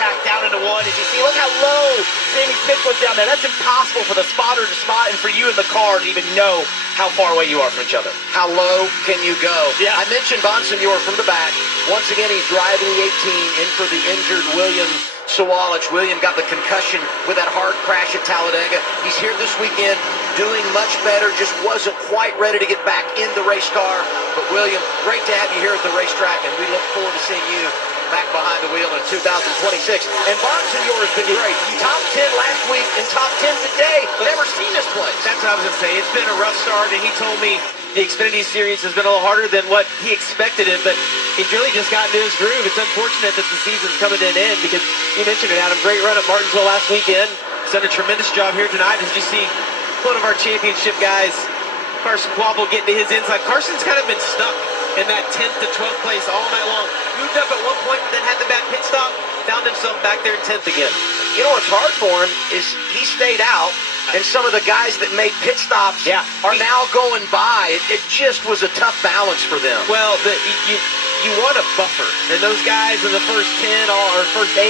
attack down into one. As you see, look how low Sammy Smith was down there. That's impossible for the spotter to spot and for you in the car to even know how far away you are from each other. How low can you go? Yeah. I mentioned Bonsignor from the back. Once again, he's driving the 18 in for the injured William Sawalich. William got the concussion with that hard crash at Talladega. He's here this weekend doing much better, just wasn't quite ready to get back in the race car. But William, great to have you here at the racetrack, and we look forward to seeing you back behind the wheel in 2026. And Bonsignor has been great. Top 10 last week and top 10 today. Never seen this place. That's what I was going to say. It's been a rough start, and he told me the Xfinity Series has been a little harder than what he expected it, but he's really just gotten into his groove. It's unfortunate that the season's coming to an end because you mentioned it, Adam. Great run at Martinsville last weekend. He's done a tremendous job here tonight. As you see, one of our championship guys, Carson Quabble, getting to his inside. Carson's kind of been stuck in that 10th to 12th place all night long. Moved up at one point, but then had the bad pit stop, found himself back there in 10th again. You know what's hard for him is he stayed out, and some of the guys that made pit stops are now going by. It just was a tough balance for them. Well, you want a buffer, and those guys in the first 10 or first 8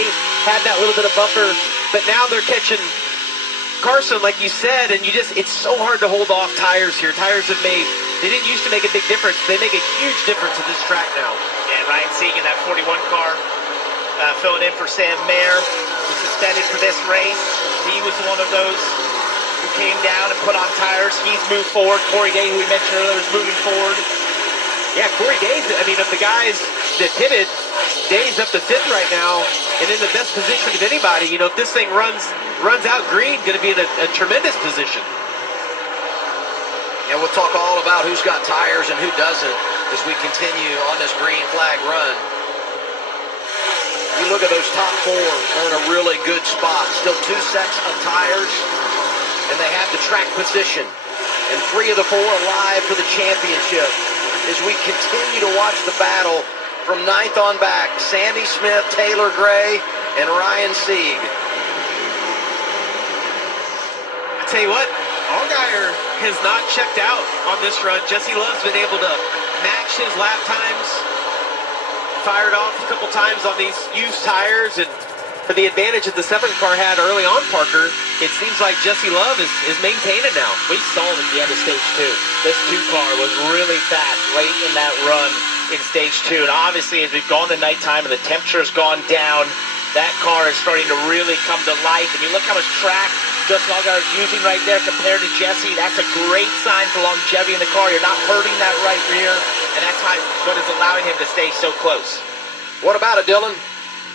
had that little bit of buffer, but now they're catching Carson, like you said, and it's so hard to hold off tires here. Tires they didn't used to make a big difference. They make a huge difference at this track now. Yeah, Ryan Sieg in that 41 car, filling in for Sam Mayer, who's suspended for this race. He was one of those who came down and put on tires. He's moved forward. Corey Day, who we mentioned earlier, is moving forward. Yeah, Corey Day, I mean, of the guys that pitted, Day's up to 5th right now, and in the best position of anybody. You know, if this thing runs out green, going to be in a tremendous position. Yeah, we'll talk all about who's got tires and who doesn't as we continue on this green flag run. You look at those top 4, they're in a really good spot. Still 2 sets of tires, and they have the track position. And 3 of the 4 alive for the championship as we continue to watch the battle from 9th on back. Sandy Smith, Taylor Gray, and Ryan Sieg. I tell you what, Allgaier has not checked out on this run. Jesse Love's been able to match his lap times. Fired off a couple times on these used tires, and for the advantage that the 7th car had early on, Parker, it seems like Jesse Love is maintaining now. We saw it at the end of stage 2. This 2 car was really fast late in that run in stage 2. And obviously, as we've gone to nighttime and the temperature's gone down, that car is starting to really come to life. And you look how much track Justin Allgaier is using right there compared to Jesse. That's a great sign for longevity in the car. You're not hurting that right rear, and that's what is allowing him to stay so close. What about it, Dylan?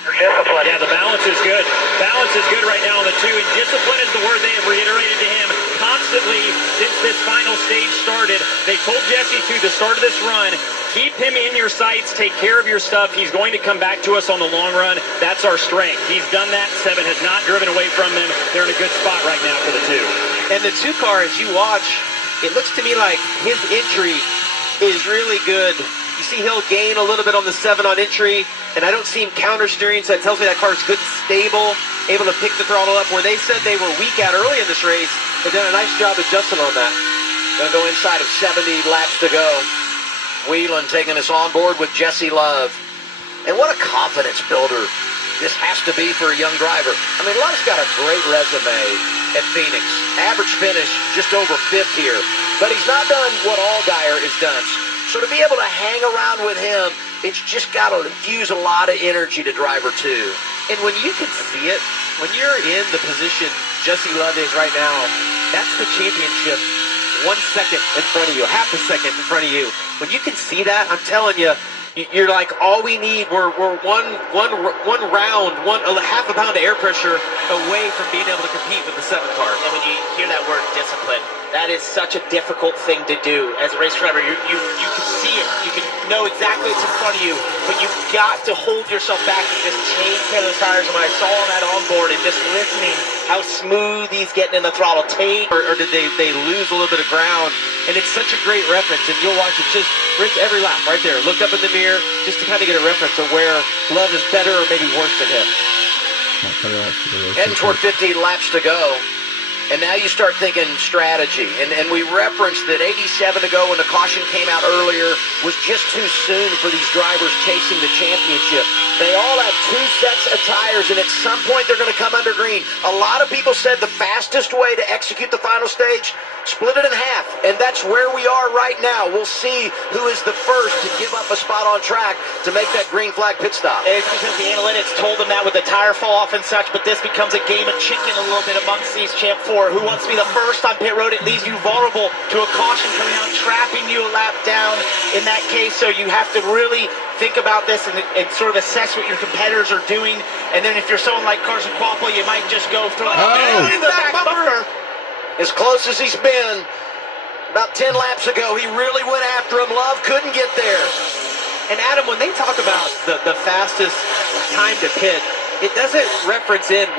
Discipline. Yeah, the balance is good. Balance is good right now on the 2, and discipline is the word they have reiterated to him constantly since this final stage started. They told Jesse to the start of this run, keep him in your sights, take care of your stuff. He's going to come back to us on the long run. That's our strength. He's done that. 7 has not driven away from them. They're in a good spot right now for the 2. And the 2 car, as you watch, it looks to me like his entry is really good. You see he'll gain a little bit on the 7 on entry, and I don't see him counter steering, so that tells me that car is good and stable, able to pick the throttle up where they said they were weak at early in this race. They've done a nice job adjusting on that. Gonna go inside of 70 laps to go. Whelan taking us on board with Jesse Love. And what a confidence builder this has to be for a young driver. I mean, Love's got a great resume at Phoenix. Average finish just over 5th here. But he's not done what Allgaier has done. So to be able to hang around with him, it's just got to infuse a lot of energy to driver 2. And when you can see it, when you're in the position Jesse Love is right now, that's the championship 1 second in front of you, half a second in front of you. When you can see that, I'm telling you, you're like, all we need, we're one round, half a pound of air pressure away from being able to compete with the 7 car. And when you hear that word discipline, that is such a difficult thing to do. As a race driver, you can see it. You can know exactly what's in front of you, but you've got to hold yourself back and just take care of those tires. And when I saw that onboard and just listening how smooth he's getting in the throttle, or did they lose a little bit of ground? And it's such a great reference, and you'll watch it just rinse every lap right there. Look up in the mirror just to kind of get a reference of where Love is better or maybe worse than him. Heading toward 50 laps to go. And now you start thinking strategy. And we referenced that 87 to go when the caution came out earlier was just too soon for these drivers chasing the championship. They all have 2 sets of tires, and at some point they're going to come under green. A lot of people said the fastest way to execute the final stage, split it in half. And that's where we are right now. We'll see who is the first to give up a spot on track to make that green flag pit stop. It's because the analytics told them that with the tire fall off and such, but this becomes a game of chicken a little bit amongst these Champ 4. Who wants to be the first on pit road? It leaves you vulnerable to a caution coming out, trapping you a lap down in that case. So you have to really think about this and sort of assess what your competitors are doing. And then if you're someone like Carson Quapple, you might just go through the back bumper. As close as he's been, about 10 laps ago, he really went after him. Love couldn't get there. And Adam, when they talk about the fastest time to pit, it doesn't reference in